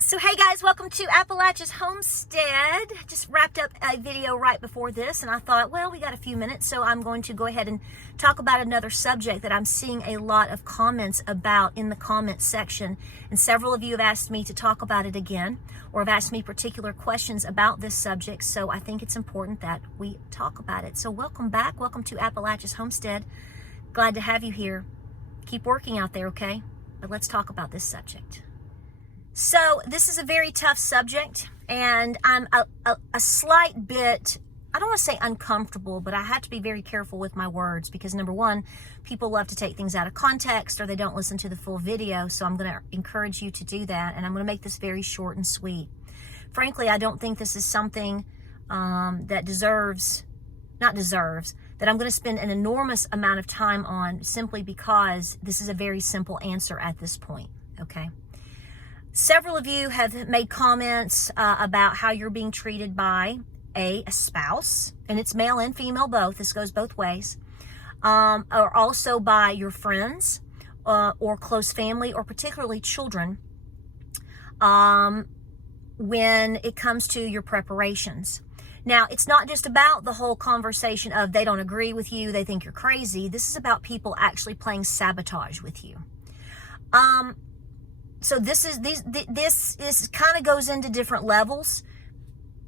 So hey guys, welcome to Appalachia's Homestead. Just wrapped up a video right before this and I thought, well, we got a few minutes, so I'm going to go ahead and talk about another subject that I'm seeing a lot of comments about in the comment section. And several of you have asked me to talk about it again, or have asked me particular questions about this subject, so I think it's important that we talk about it. So welcome back, welcome to Appalachia's Homestead. Glad to have you here. Keep working out there, okay? But let's talk about this subject. So this is a very tough subject, and I'm a slight bit, I don't want to say uncomfortable, but I have to be very careful with my words because, number one, people love to take things out of context or they don't listen to the full video, so I'm going to encourage you to do that, and I'm going to make this very short and sweet. Frankly, I don't think this is something that that I'm going to spend an enormous amount of time on, simply because this is a very simple answer at this point, okay? Several of you have made comments about how you're being treated by a spouse, and it's male and female both. This goes both ways. Or also by your friends or close family, or particularly children, when it comes to your preparations. Now, it's not just about the whole conversation of they don't agree with you, they think you're crazy. This is about people actually playing sabotage with you. So this kind of goes into different levels,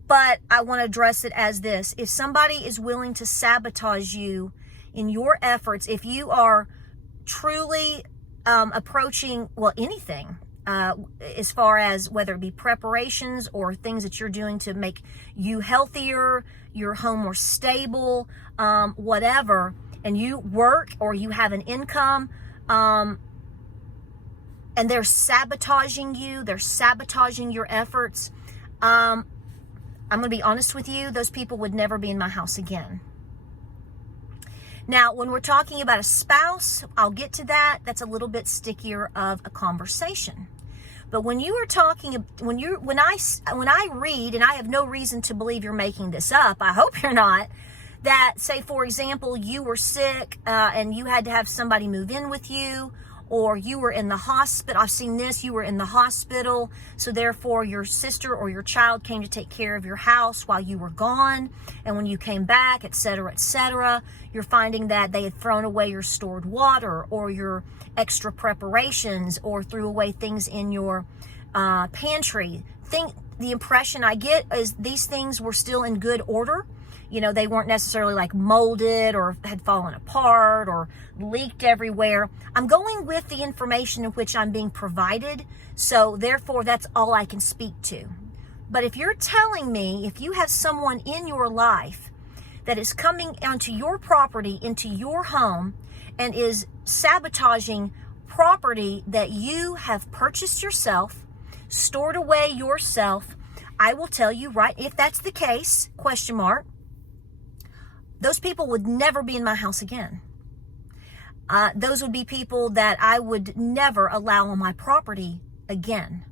but I want to address it as this. If somebody is willing to sabotage you in your efforts, if you are truly approaching, well, anything, as far as whether it be preparations or things that you're doing to make you healthier, your home more stable, whatever, and you work or you have an income, and they're sabotaging you, they're sabotaging your efforts, I'm going to be honest with you, those people would never be in my house again. Now, when we're talking about a spouse, I'll get to that. That's a little bit stickier of a conversation. But when you are talking, when I read, and I have no reason to believe you're making this up, I hope you're not, that, say, for example, you were sick and you had to have somebody move in with you, or you were in the hospital. I've seen this, you were in the hospital, so therefore your sister or your child came to take care of your house while you were gone, and when you came back, etc., you're finding that they had thrown away your stored water or your extra preparations, or threw away things in your pantry. The impression I get is these things were still in good order. You know, they weren't necessarily like molded or had fallen apart or leaked everywhere. I'm going with the information in which I'm being provided, so therefore that's all I can speak to. But if you're telling me, if you have someone in your life that is coming onto your property, into your home, and is sabotaging property that you have purchased yourself, stored away yourself, I will tell you, right, if that's the case, question mark, those people would never be in my house again. Those would be people that I would never allow on my property again.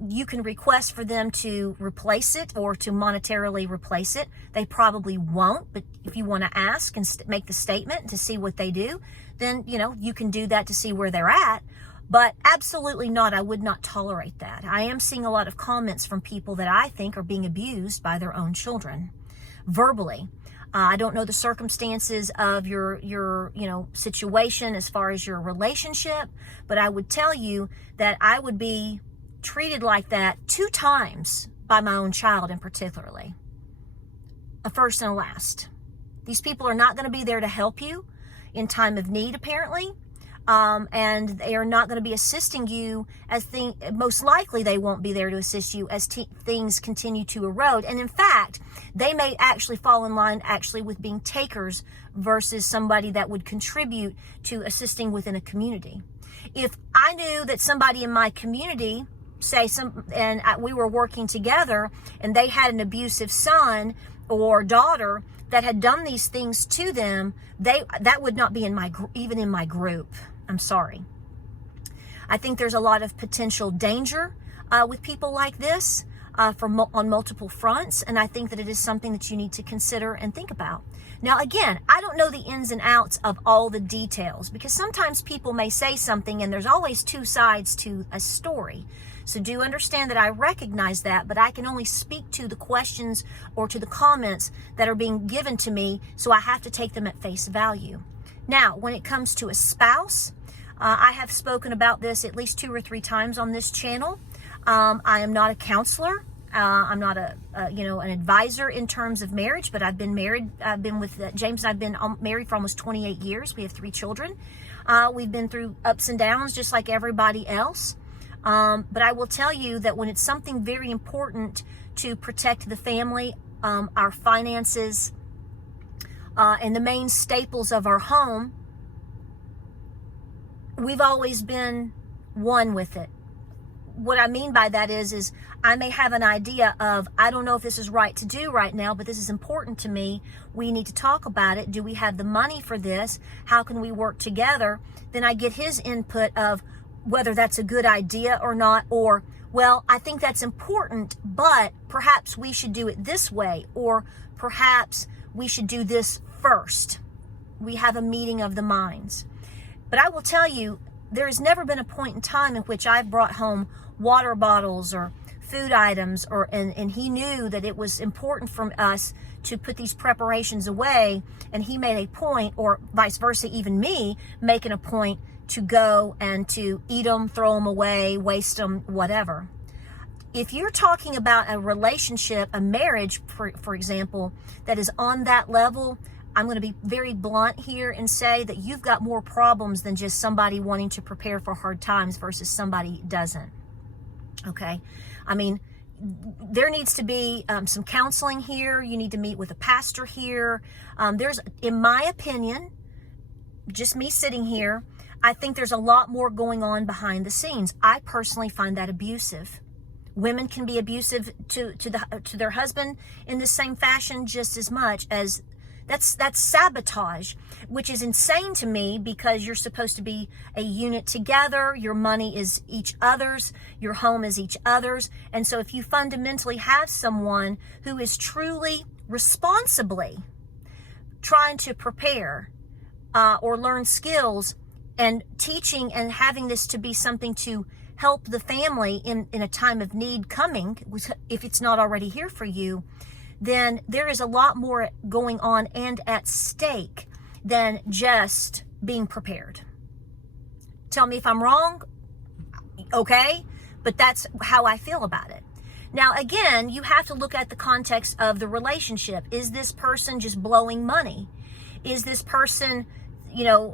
You can request for them to replace it or to monetarily replace it. They probably won't, but if you want to ask and make the statement to see what they do, then, you know, you can do that to see where they're at. But absolutely not. I would not tolerate that. I am seeing a lot of comments from people that I think are being abused by their own children, verbally. I don't know the circumstances of your situation as far as your relationship, but I would tell you that I would be treated like that 2 times by my own child, in particularly. A first and a last. These people are not going to be there to help you in time of need, apparently. And they are not going to be assisting you most likely they won't be there to assist you as things continue to erode. And in fact, they may actually fall in line with being takers versus somebody that would contribute to assisting within a community. If I knew that somebody in my community, we were working together and they had an abusive son or daughter that had done these things to them, that would not be even in my group. I'm sorry. I think there's a lot of potential danger with people like this on multiple fronts, and I think that it is something that you need to consider and think about. Now, again, I don't know the ins and outs of all the details, because sometimes people may say something and there's always 2 sides to a story. So do understand that I recognize that, but I can only speak to the questions or to the comments that are being given to me, so I have to take them at face value. Now, when it comes to a spouse, I have spoken about this at least 2 or 3 times on this channel. I am not a counselor. I'm not an advisor in terms of marriage, but I've been married. I've been with James and I've been married for almost 28 years. We have 3 children. We've been through ups and downs just like everybody else. But I will tell you that when it's something very important to protect the family, our finances, and the main staples of our home, we've always been one with it. What I mean by that is I may have an idea of, I don't know if this is right to do right now, but this is important to me. We need to talk about it. Do we have the money for this? How can we work together? Then I get his input of whether that's a good idea or not, or, well, I think that's important, but perhaps we should do it this way, or perhaps we should do this first. We have a meeting of the minds. But I will tell you, there has never been a point in time in which I've brought home water bottles or food items, and he knew that it was important for us to put these preparations away, and he made a point, or vice versa, even me making a point to go and to eat them, throw them away, waste them, whatever. If you're talking about a relationship, a marriage, for example, that is on that level, I'm going to be very blunt here and say that you've got more problems than just somebody wanting to prepare for hard times versus somebody doesn't. Okay? I mean, there needs to be some counseling here. You need to meet with a pastor here. There's, in my opinion, just me sitting here, I think there's a lot more going on behind the scenes. I personally find that abusive. Women can be abusive to their husband in the same fashion just as much as that's sabotage, which is insane to me, because you're supposed to be a unit together. Your money is each other's. Your home is each other's. And so if you fundamentally have someone who is truly responsibly trying to prepare or learn skills and teaching and having this to be something to help the family in a time of need coming, if it's not already here for you, then there is a lot more going on and at stake than just being prepared. Tell me if I'm wrong, okay? But that's how I feel about it. Now, again, you have to look at the context of the relationship. Is this person just blowing money? Is this person,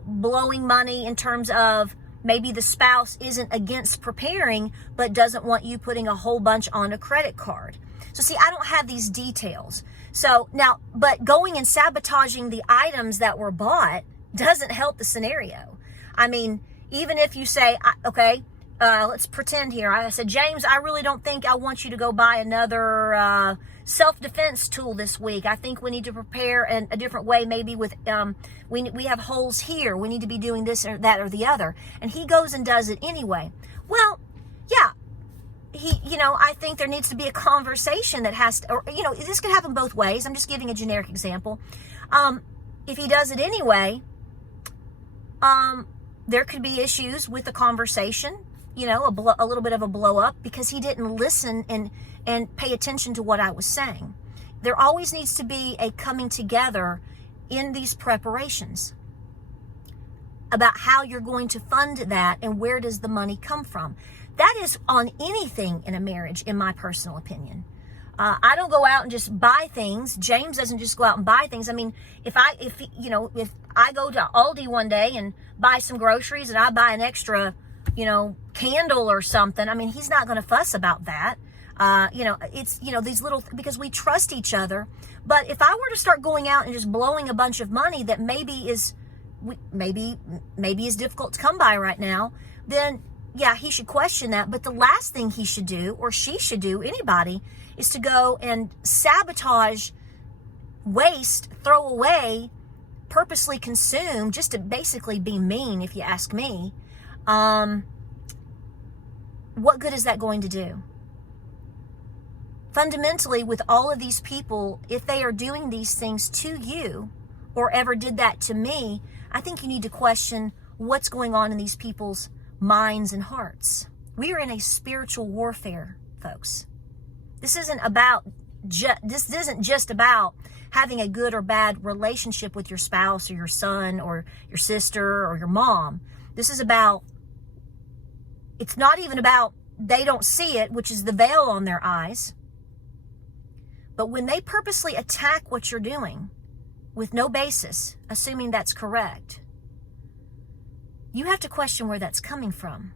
blowing money in terms of maybe the spouse isn't against preparing, but doesn't want you putting a whole bunch on a credit card? So see, I don't have these details. So now, but going and sabotaging the items that were bought doesn't help the scenario. I mean, even if you say, okay, let's pretend here. I said, James, I really don't think I want you to go buy another self-defense tool this week. I think we need to prepare in a different way, maybe with, we have holes here. We need to be doing this or that or the other. And he goes and does it anyway. Well, yeah. I think there needs to be a conversation that has to, or, this could happen both ways. I'm just giving a generic example. If he does it anyway, there could be issues with the conversation, a little bit of a blow up because he didn't listen and pay attention to what I was saying. There always needs to be a coming together in these preparations about how you're going to fund that and where does the money come from. That is on anything in a marriage, in my personal opinion. I don't go out and just buy things. James doesn't just go out and buy things. I mean, if I go to Aldi one day and buy some groceries and I buy an extra, candle or something, I mean, he's not going to fuss about that. It's, these little, because we trust each other. But if I were to start going out and just blowing a bunch of money that maybe is difficult to come by right now, then yeah, he should question that. But the last thing he should do, or she should do, anybody, is to go and sabotage, waste, throw away, purposely consume, just to basically be mean, if you ask me. What good is that going to do? Fundamentally, with all of these people, if they are doing these things to you, or ever did that to me, I think you need to question what's going on in these people's minds and hearts. We are in a spiritual warfare, folks. This isn't about this isn't just about having a good or bad relationship with your spouse or your son or your sister or your mom. This is about, it's not even about they don't see it, which is the veil on their eyes. But when they purposely attack what you're doing with no basis, assuming that's correct, you have to question where that's coming from.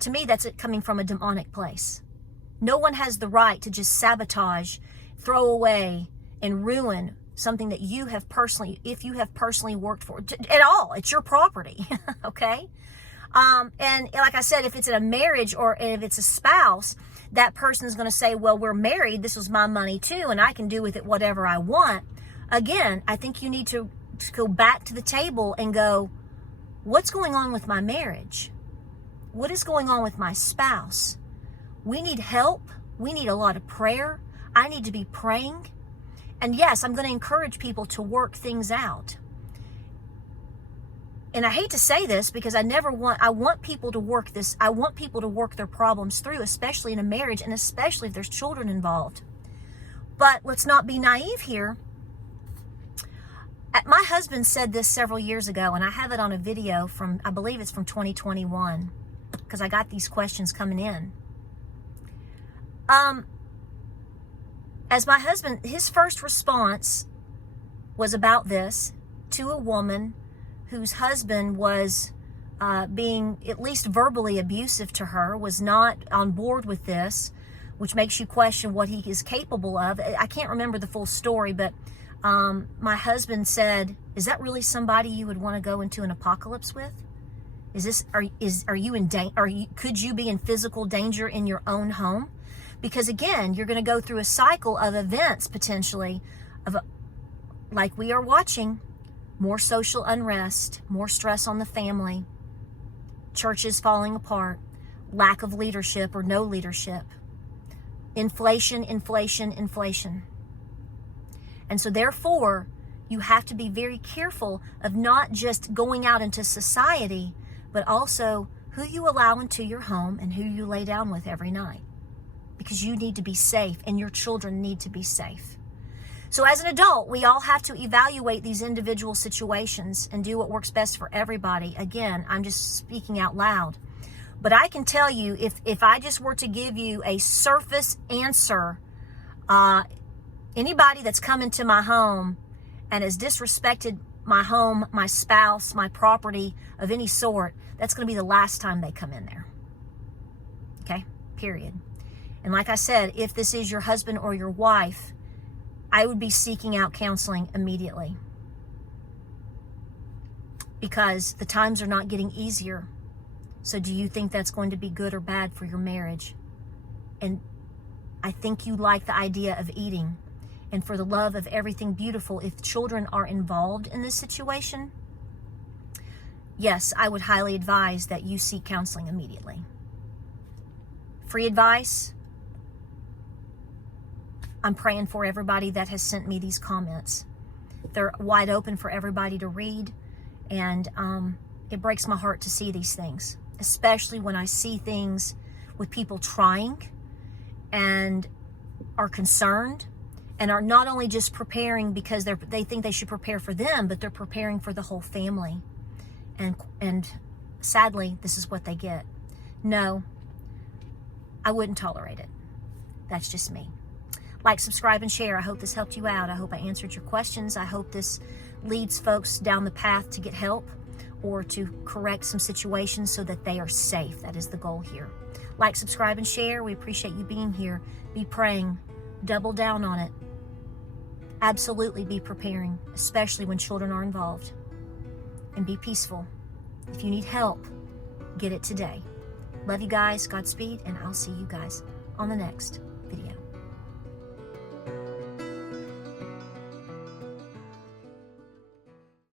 To me, that's it coming from a demonic place. No one has the right to just sabotage, throw away, and ruin something that you have personally, if you have personally worked for at all. It's your property, okay? And like I said, if it's in a marriage or if it's a spouse, that person is going to say, well, we're married. This was my money too, and I can do with it whatever I want. Again, I think you need to go back to the table and go, what's going on with my marriage? What is going on with my spouse? We need help. We need a lot of prayer. I need to be praying. And yes, I'm going to encourage people to work things out. And I hate to say this because I want people to work this. I want people to work their problems through, especially in a marriage and especially if there's children involved. But let's not be naive here. My husband said this several years ago, and I have it on a video from, I believe it's from 2021, because I got these questions coming in. As my husband, his first response was about this to a woman whose husband was being at least verbally abusive to her, was not on board with this, which makes you question what he is capable of. I can't remember the full story, but my husband said, is that really somebody you would want to go into an apocalypse with? Are you in danger? Could you be in physical danger in your own home? Because again, you're going to go through a cycle of events potentially like we are watching, more social unrest, more stress on the family, churches falling apart, lack of leadership or no leadership, inflation. And so therefore, you have to be very careful of not just going out into society, but also who you allow into your home and who you lay down with every night. Because you need to be safe and your children need to be safe. So as an adult, we all have to evaluate these individual situations and do what works best for everybody. Again, I'm just speaking out loud. But I can tell you, if I just were to give you a surface answer, anybody that's come into my home and has disrespected my home, my spouse, my property of any sort, that's going to be the last time they come in there. Okay? Period. And like I said, if this is your husband or your wife, I would be seeking out counseling immediately. Because the times are not getting easier. So do you think that's going to be good or bad for your marriage? And I think you like the idea of eating. And for the love of everything beautiful, if children are involved in this situation, yes, I would highly advise that you seek counseling immediately. Free advice. I'm praying for everybody that has sent me these comments. They're wide open for everybody to read. And it breaks my heart to see these things, especially when I see things with people trying and are concerned and are not only just preparing because they think they should prepare for them, but they're preparing for the whole family. And sadly, this is what they get. No, I wouldn't tolerate it. That's just me. Like, subscribe, and share. I hope this helped you out. I hope I answered your questions. I hope this leads folks down the path to get help or to correct some situations so that they are safe. That is the goal here. Like, subscribe, and share. We appreciate you being here. Be praying. Double down on it. Absolutely be preparing, especially when children are involved. And be peaceful. If you need help, get it today. Love you guys. Godspeed. And I'll see you guys on the next video.